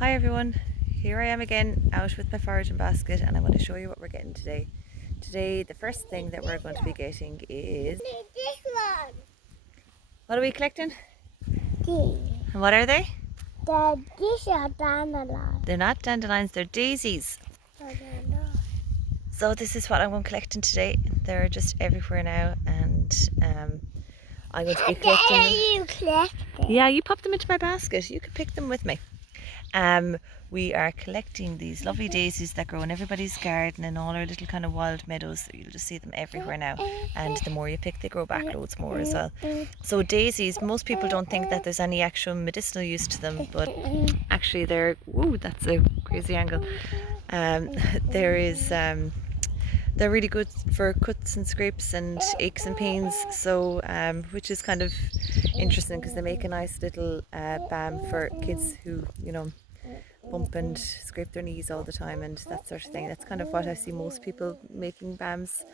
Hi everyone, here I am again out with my foraging basket and I'm going to show you what we're getting today. Today the first thing that we're going to be getting is... This one. What are we collecting? These. And what are they? These are dandelions. They're not dandelions, they're daisies. So this is what I'm going collecting today. They're just everywhere now and I'm going to be collecting them. You collect them? Yeah, you pop them into my basket. You can pick them with me. We are collecting these lovely daisies that grow in everybody's garden and all our little kind of wild meadows. You'll just see them everywhere now, and the more you pick they grow back loads more as well. So daisies, most people don't think that there's any actual medicinal use to them, but actually they're... Whoa, that's a crazy angle. There is they're really good for cuts and scrapes and aches and pains, so which is kind of interesting because they make a nice little balm for kids who, you know, bump and scrape their knees all the time and that sort of thing. That's kind of what I see most people making balms,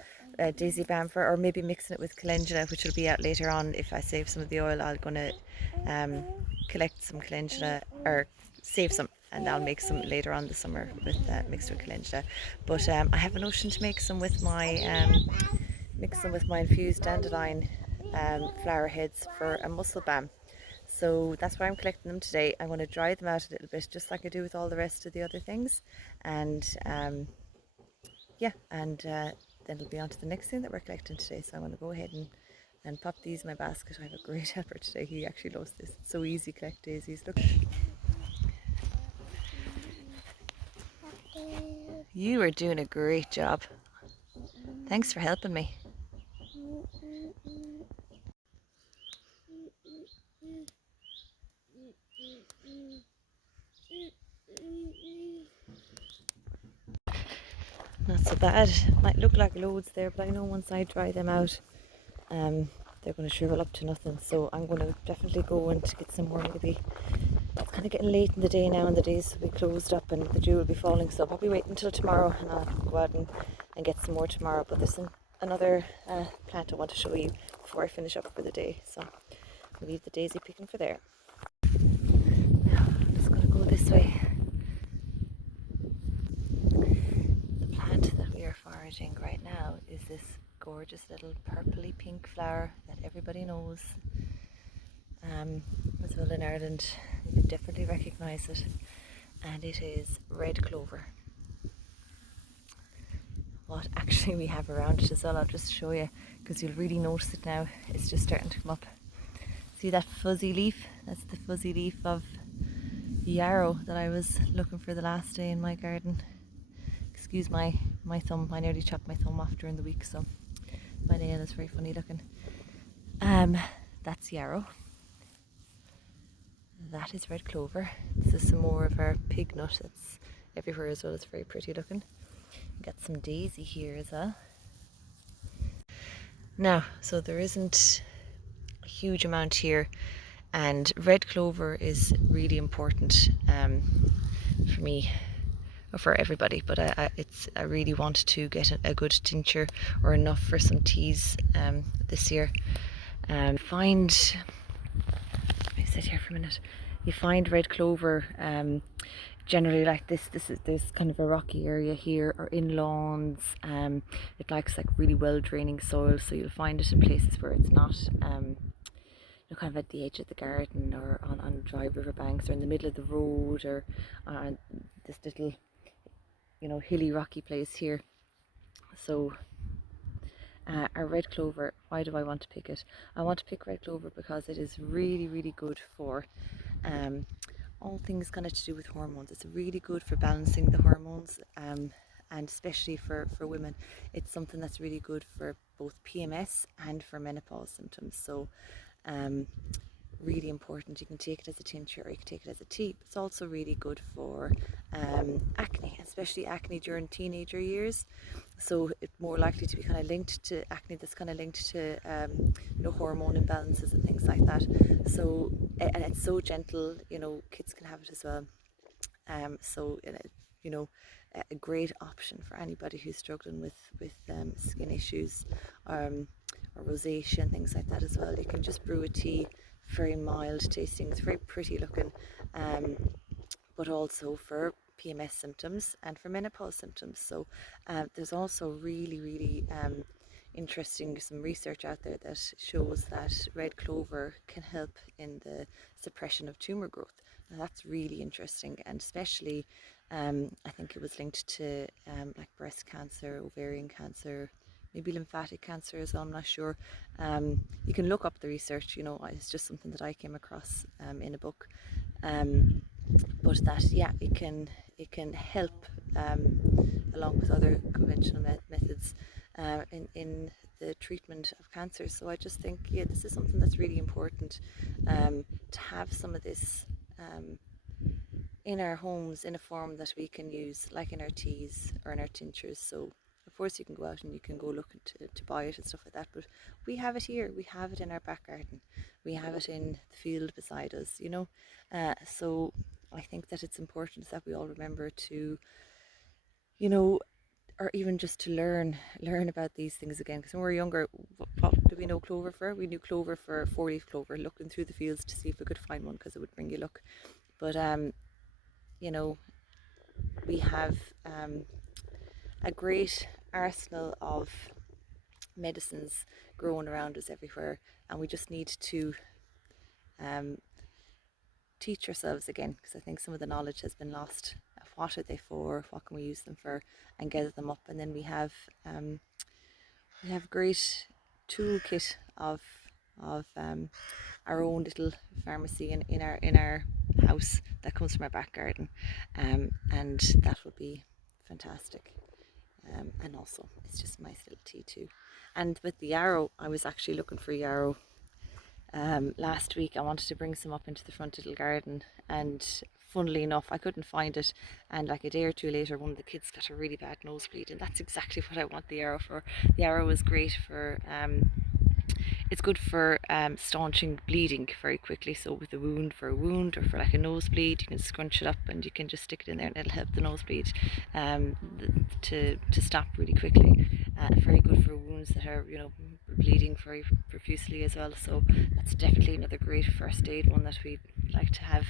daisy balm for, or maybe mixing it with calendula, which will be out later on. If I save some of the oil, I'm going to collect some calendula, or save some, and I'll make some later on this summer with mixed with calendula. But I have a notion to make some with my mix them with my infused dandelion flower heads for a muscle balm. So that's why I'm collecting them today. I'm going to dry them out a little bit, just like I do with all the rest of the other things, and yeah, and then it'll be on to the next thing that we're collecting today. So I'm going to go ahead and pop these in my basket. I have a great helper today. He actually loves this. It's so easy to collect daisies. Look. You are doing a great job. Thanks for helping me. Not so bad. Might look like loads there, but I know once I dry them out, they're going to shrivel up to nothing. So I'm going to definitely go and get some more. Maybe it's kind of getting late in the day now, and the days will be closed up, and the dew will be falling. So I'll probably wait until tomorrow, and I'll go out and get some more tomorrow. But there's another plant I want to show you before I finish up for the day. So I'll leave the daisy picking for there. Now I'm just going to go this way. That we are foraging right now is this gorgeous little purpley pink flower that everybody knows as well in Ireland. You can definitely recognise it, and it is red clover. What actually we have around it as well, I'll just show you because you'll really notice it now. It's just starting to come up. See that fuzzy leaf? That's the fuzzy leaf of yarrow that I was looking for the last day in my garden. Excuse my thumb, I nearly chopped my thumb off during the week, so my nail is very funny looking. That's yarrow. That is red clover. This is some more of our pig nut that's everywhere as well. It's very pretty looking. Got some daisy here as well. Now, so there isn't a huge amount here, and red clover is really important for me, for everybody, but I really want to get a good tincture or enough for some teas this year. Let me sit here for a minute. You find red clover generally like this. There's kind of a rocky area here, or in lawns. It likes like really well draining soil, so you'll find it in places where it's not kind of at the edge of the garden, or on dry river banks, or in the middle of the road, or on this little hilly rocky place here. So our red clover, why do I want to pick it? I want to pick red clover because it is really good for all things kind of to do with hormones. It's really good for balancing the hormones, and especially for women. It's something that's really good for both PMS and for menopause symptoms. So really important. You can take it as a tincture, or you can take it as a tea. It's also really good for acne, especially acne during teenager years. So it's more likely to be kind of linked to acne that's kind of linked to hormone imbalances and things like that. So, and it's so gentle, kids can have it as well. So a great option for anybody who's struggling with skin issues, or rosacea and things like that as well. You can just brew a tea, very mild tasting. It's very pretty looking, but also for PMS symptoms and for menopause symptoms. So there's also really interesting some research out there that shows that red clover can help in the suppression of tumor growth. Now that's really interesting, and especially I think it was linked to like breast cancer, ovarian cancer, maybe lymphatic cancer as well, I'm not sure. You can look up the research, you know, it's just something that I came across in a book. But that, yeah, it can help along with other conventional methods in the treatment of cancer. So I just think, yeah, this is something that's really important to have some of this in our homes in a form that we can use, like in our teas or in our tinctures. So of course you can go out and you can go looking to buy it and stuff like that, but we have it here, we have it in our back garden, we have it in the field beside us, you know. So I think that it's important that we all remember to, you know, or even just to learn about these things again. Because when we were younger, what do we know clover for? We knew clover for four-leaf clover, looking through the fields to see if we could find one because it would bring you luck. But you know, we have a great arsenal of medicines growing around us everywhere, and we just need to teach ourselves again, because I think some of the knowledge has been lost. What are they for? What can we use them for? And gather them up, and then we have great toolkit of our own little pharmacy in our house that comes from our back garden, and that would be fantastic. And also it's just a nice little tea too. And with the yarrow, I was actually looking for yarrow last week. I wanted to bring some up into the front little garden, and funnily enough I couldn't find it, and like a day or two later one of the kids got a really bad nosebleed, and that's exactly what I want the yarrow for. The yarrow is great for it's good for staunching bleeding very quickly. So with a wound, for a wound or for like a nosebleed, you can scrunch it up and you can just stick it in there and it'll help the nosebleed to stop really quickly. Very good for wounds that are, you know, bleeding very profusely as well. So that's definitely another great first aid one that we like to have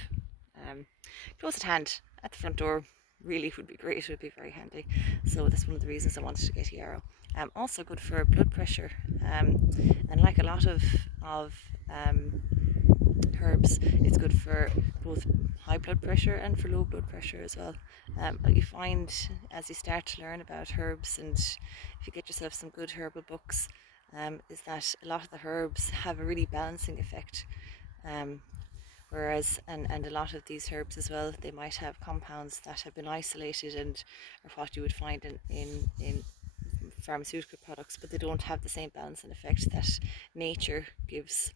close at hand at the front door. Really would be great, it would be very handy. So that's one of the reasons I wanted to get yarrow. Also good for blood pressure, and like a lot of herbs, it's good for both high blood pressure and for low blood pressure as well. What you find as you start to learn about herbs, and if you get yourself some good herbal books, is that a lot of the herbs have a really balancing effect. Whereas, and a lot of these herbs as well, they might have compounds that have been isolated and are what you would find in pharmaceutical products, but they don't have the same balancing effect that nature gives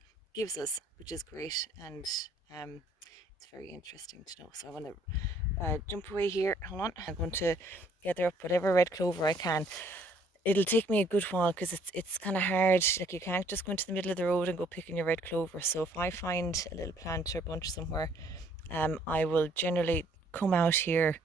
us, which is great. And it's very interesting to know. So I want to jump away here. Hold on, I'm going to gather up whatever red clover I can. It'll take me a good while because it's kind of hard. Like, you can't just go into the middle of the road and go picking your red clover. So if I find a little plant or bunch somewhere, I will generally come out here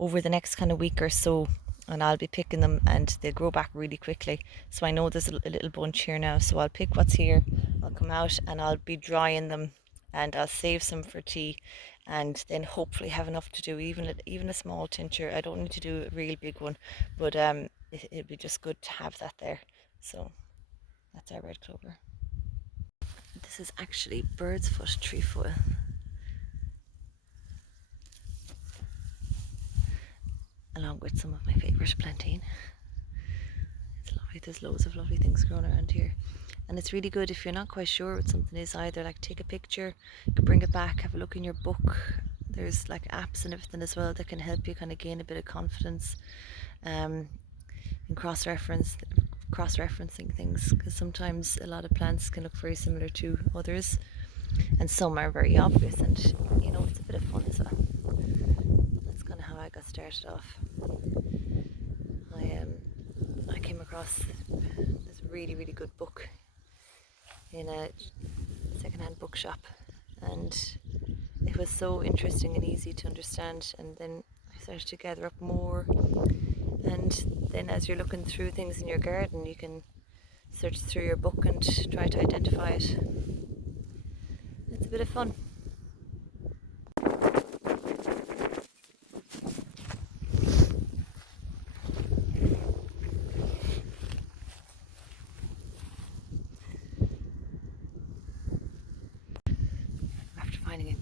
over the next kind of week or so, and I'll be picking them, and they'll grow back really quickly. So I know there's a little bunch here now, so I'll pick what's here, I'll come out and I'll be drying them, and I'll save some for tea, and then hopefully have enough to do even a small tincture. I don't need to do a real big one, but it'd be just good to have that there. So that's our red clover. This is actually bird's foot trefoil, along with some of my favourite plantain. It's lovely. There's loads of lovely things growing around here, and it's really good if you're not quite sure what something is either. Like, take a picture, you can bring it back, have a look in your book. There's like apps and everything as well that can help you kind of gain a bit of confidence, and cross-referencing things, because sometimes a lot of plants can look very similar to others, and some are very obvious, and you know, it's a bit of fun as well. That's kind of how I got started off. I came across this really good book in a second-hand bookshop, and it was so interesting and easy to understand, and then I started to gather up more, and then as you're looking through things in your garden, you can search through your book and try to identify it. It's a bit of fun.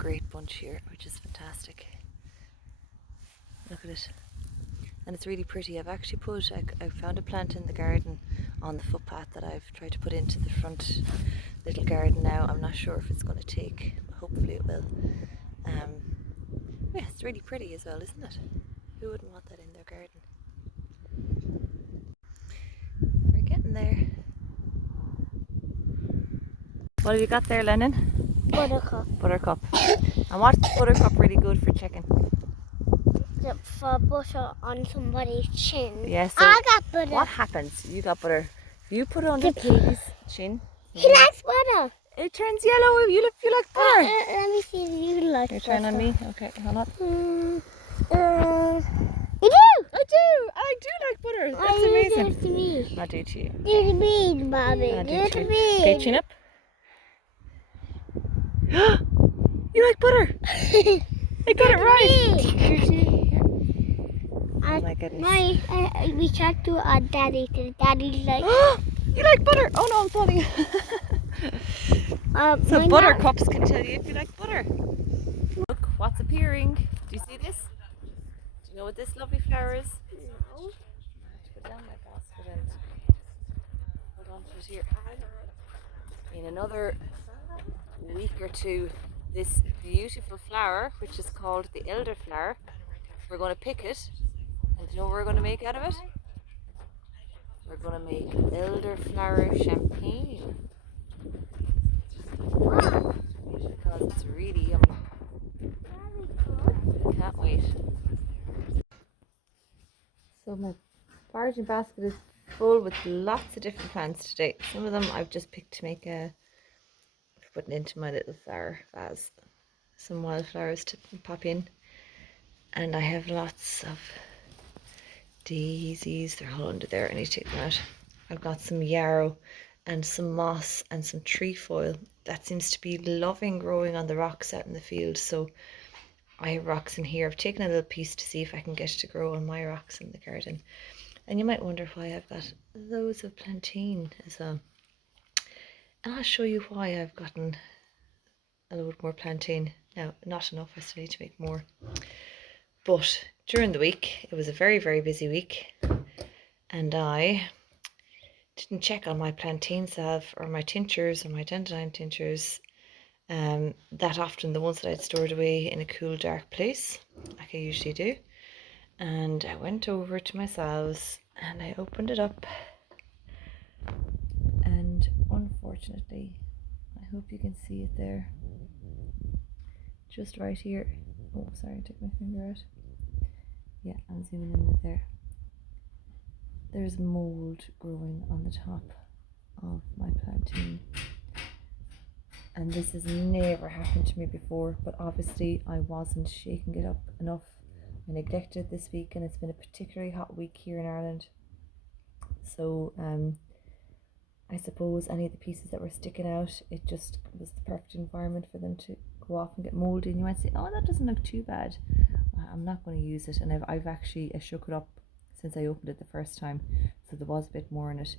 great bunch here, which is fantastic. Look at it. And it's really pretty. I've actually I found a plant in the garden on the footpath that I've tried to put into the front little garden now. I'm not sure if it's going to take, but hopefully it will. Yeah, it's really pretty as well, isn't it? Who wouldn't want that in their garden? We're getting there. What have you got there, Lennon? Buttercup. Buttercup. And what's buttercup really good for chicken? For butter on somebody's chin. Yes. So I got butter. what happens? You got butter. If you put it under Katie's chin, He likes butter. it turns yellow. You like butter. Let me see if you like You're butter. trying on me? Okay, hold on. You do? I do like butter. That's amazing. Do it to me. I'll do it to you. Do it to me, Mommy. I'll Do it to you. me. Okay, chin up. You like butter? I got it right. Oh my goodness. We tried to our daddy, because daddy's like... You like butter? Oh no, I'm falling. So buttercups can tell you if you like butter. Look what's appearing. Do you see this? Do you know what this lovely flower is? No. I have to put down my basket and hold on to it here. In another week or two, this beautiful flower, which is called the elderflower, we're going to pick it, and do you know what we're going to make out of it? We're going to make elderflower champagne. Wow. Because it's really yummy. Can't wait. So my foraging basket is full with lots of different plants today. Some of them I've just picked to make putting into my little flower vase. Some wildflowers to pop in. And I have lots of daisies. They're all under there. I need to take them out. I've got some yarrow and some moss and some trefoil. That seems to be loving growing on the rocks out in the field. So I have rocks in here. I've taken a little piece to see if I can get it to grow on my rocks in the garden. And you might wonder why I've got loads of plantain as well. And I'll show you why I've gotten a load more plantain. Now, not enough, I still need to make more. But during the week, it was a very, very busy week. And I didn't check on my plantain salve or my tinctures or my dandelion tinctures that often, the ones that I'd stored away in a cool, dark place, like I usually do. And I went over to my salves and I opened it up. And unfortunately, I hope you can see it there. Just right here. Oh, sorry, I took my finger out. Yeah, I'm zooming in it there. There's mold growing on the top of my plantain. And this has never happened to me before, but obviously I wasn't shaking it up enough. I neglected this week, and it's been a particularly hot week here in Ireland. So I suppose any of the pieces that were sticking out, it just was the perfect environment for them to go off and get moldy. And you might say, oh, that doesn't look too bad. I'm not going to use it, and I've actually shook it up since I opened it the first time, so there was a bit more in it.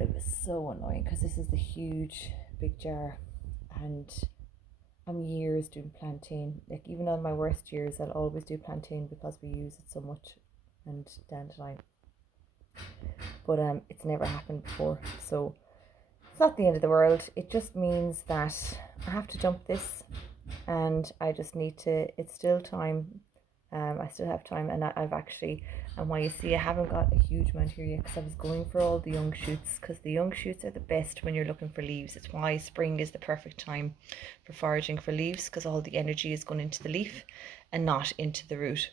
It was so annoying because this is the huge big jar, and I'm years doing plantain. Like, even on my worst years, I'll always do plantain because we use it so much, and dandelion. But it's never happened before, so it's not the end of the world. It just means that I have to dump this, and I just need to, it's still time. I still have time, and I've actually, and why you see I haven't got a huge amount here yet, because I was going for all the young shoots, because the young shoots are the best when you're looking for leaves. It's why spring is the perfect time for foraging for leaves, because all the energy is going into the leaf and not into the root.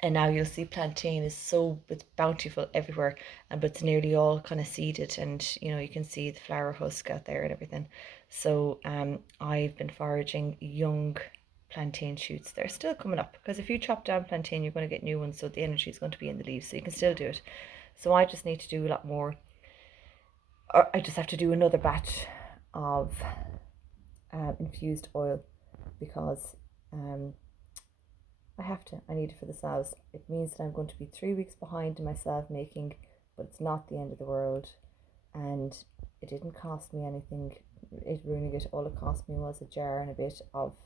And now you'll see plantain is so, it's bountiful everywhere, but it's nearly all kind of seeded, and you know, you can see the flower husk out there and everything. So I've been foraging young plantain shoots. They're still coming up, because if you chop down plantain, you're going to get new ones, so the energy is going to be in the leaves, so you can still do it. So I just need to do a lot more, or I just have to do another batch of infused oil, because I have to. I need it for the salves. It means that I'm going to be 3 weeks behind in my salve making, but it's not the end of the world, and it didn't cost me anything. It ruining it. All it cost me was a jar and a bit of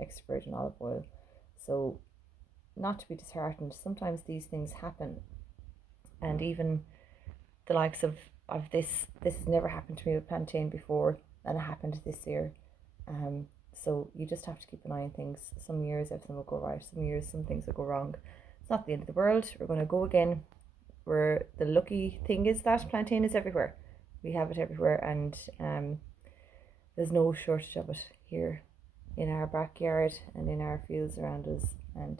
extra virgin olive oil. So not to be disheartened, sometimes these things happen, and even the likes of this has never happened to me with plantain before, and it happened this year. So you just have to keep an eye on things. Some years everything will go right, some years some things will go wrong. It's not the end of the world. We're going to go again. Where the lucky thing is that plantain is everywhere. We have it everywhere, and there's no shortage of it here in our backyard and in our fields around us. And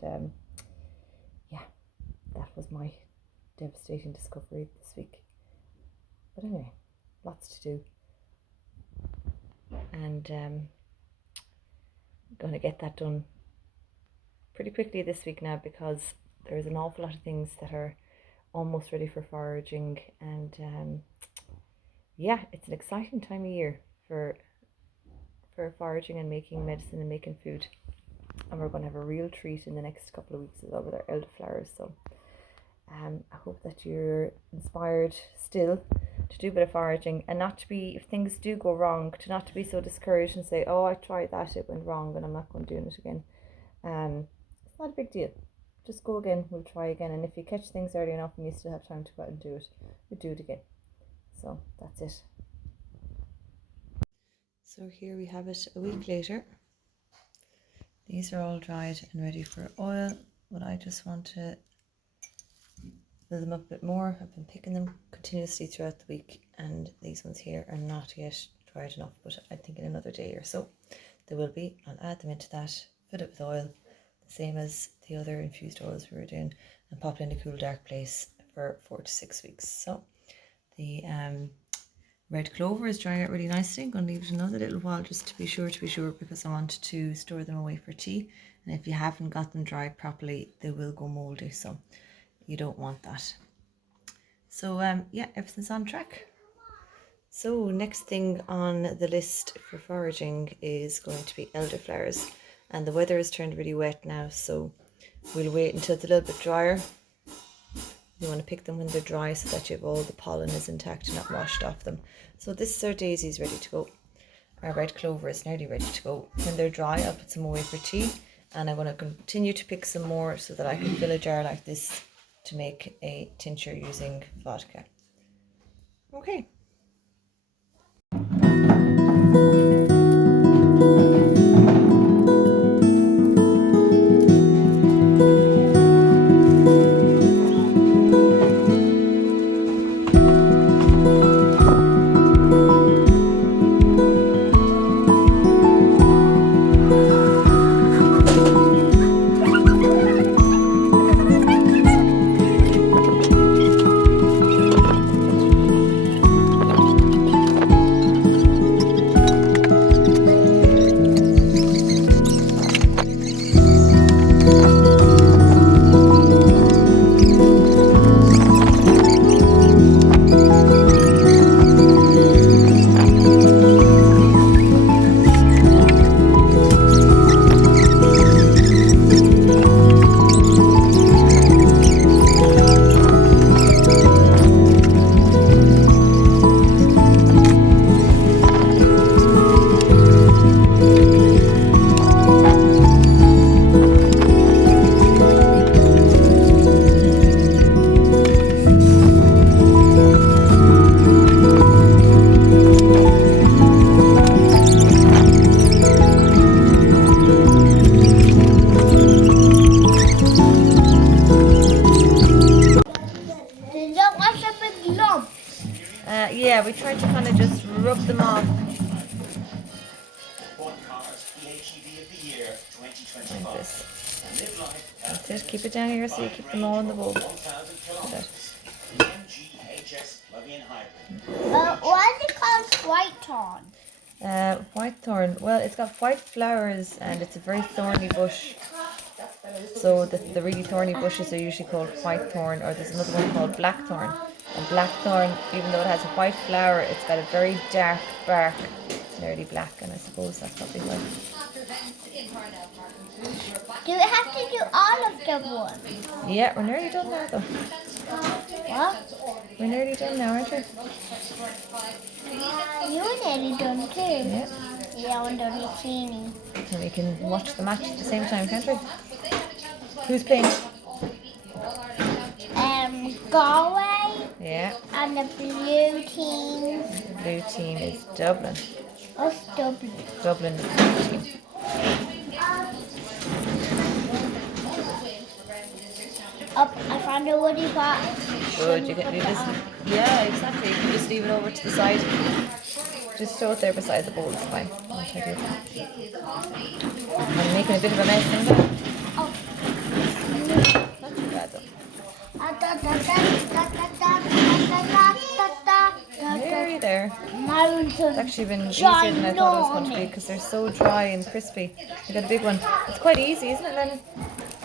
yeah, that was my devastating discovery this week. But anyway, lots to do, and I'm going to get that done pretty quickly this week now, because there's an awful lot of things that are almost ready for foraging, and yeah, it's an exciting time of year for foraging and making medicine and making food. And we're going to have a real treat in the next couple of weeks as well with our elderflowers. So I hope that you're inspired still to do a bit of foraging, and not to be, if things do go wrong, to not to be so discouraged and say, oh, I tried that, it went wrong, and I'm not going to do it again. It's not a big deal. Just go again, we'll try again, and if you catch things early enough and you still have time to go out and do it, we do it again. So that's it. So here we have it a week later. These are all dried and ready for oil, but I just want to build them up a bit more. I've been picking them continuously throughout the week, and these ones here are not yet dried enough, but I think in another day or so they will be. I'll add them into that, fill it with oil, the same as the other infused oils we were doing, and pop it in a cool dark place for 4 to 6 weeks. So the red clover is drying out really nicely. I'm going to leave it another little while just to be sure, because I want to store them away for tea, and if you haven't got them dried properly they will go mouldy, so you don't want that. So yeah, everything's on track. So next thing on the list for foraging is going to be elderflowers, and the weather has turned really wet now, so we'll wait until it's a little bit drier. You want to pick them when they're dry so that you have all the pollen is intact and not washed off them. So this is our daisies ready to go. Our red clover is nearly ready to go. When they're dry, I'll put some away for tea, and I'm going to continue to pick some more so that I can fill a jar like this to make a tincture using vodka. Okay. Yeah, we tried to kind of just rub them off. Like this. That's it. Keep it down here so you keep them all in the bowl. Like Why is it called white thorn? White thorn. Well, it's got white flowers and it's a very thorny bush. So the really thorny bushes are usually called white thorn, or there's another one called black thorn. And black thorn, even though it has a white flower, it's got a very dark bark. It's nearly black, and I suppose that's probably why. Do we have to do all of them once? Yeah, we're nearly done now though. What? We're nearly done now, aren't we? You're nearly done too. Yeah. Yeah, and only teeny. And we can watch the match at the same time, can't we? Who's playing? Galway Yeah, and the blue team. the blue team is Dublin. What's Dublin? Dublin is the blue team. Up, I found a woody pot. Good, you can do this. Yeah, exactly. You can just leave it over to the side. Just throw it there beside the bowl, it's fine. I'll take it. I'm making a bit of a mess in there. Oh. Not too bad though. Nearly there. It's actually been easier than I thought it was going to be because they're so dry and crispy. You got a big one. It's quite easy, isn't it, Lennon?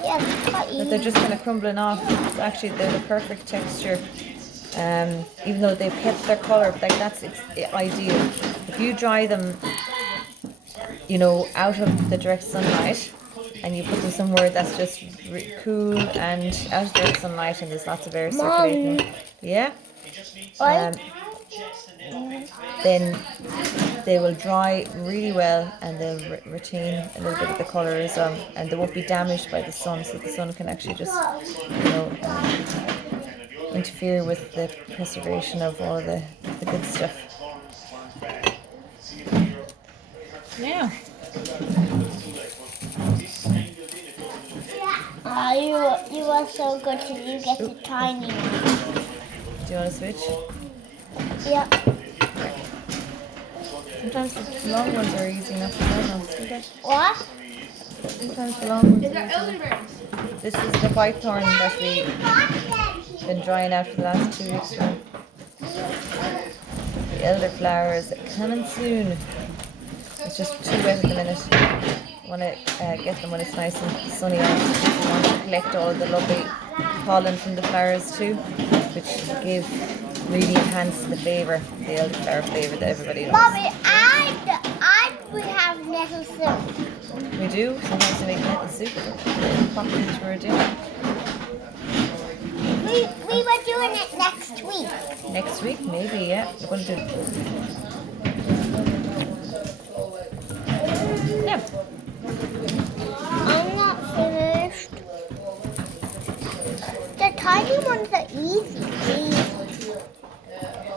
Yeah, it's quite But easy. they're just kind of crumbling off. It's actually they're the perfect texture. Even though they've kept their colour, like it's ideal. If you dry them, you know, out of the direct sunlight, and you put them somewhere that's just cool and out of direct sunlight, and there's lots of air circulating. Yeah. Then they will dry really well, and they'll retain a little bit of the colour as well, and they won't be damaged by the sun. So the sun can actually just, you know, interfere with the preservation of all the good stuff. Yeah. You are so good till you get the tiny one. Do you want to switch? Yeah. Sometimes the long ones are easy enough to handle. Okay. What? Sometimes the long ones are easy. This is the whitethorn that we've been drying out for the last 2 weeks now. The elderflowers coming soon. It's just too wet at the minute. I want to get them when it's nice and sunny out. I want to collect all the lovely pollen from the flowers too, which really enhance the flavour, the elderflower flavour that everybody loves. Mommy, and we have nettle soup. We do. Sometimes we make nettle soup. Probably which we're doing. We were doing it next week. Next week, maybe, yeah. We're going to do yeah. I'm not finished. The tiny ones are easy.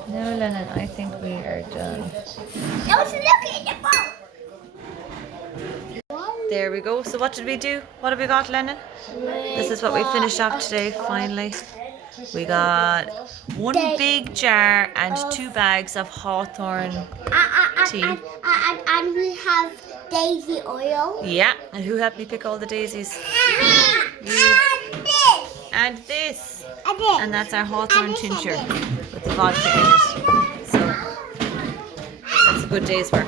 No, Lennon, I think we are done. Now let's look in the bowl. There we go. So what did we do? What have we got, Lennon? This is what we finished off today, finally. We got one big jar and 2 bags of hawthorn tea. And we have daisy oil. Yeah, and who helped me pick all the daisies? And this. And this. And this. And that's our hawthorn tincture with the vodka in it. So that's a good day's work.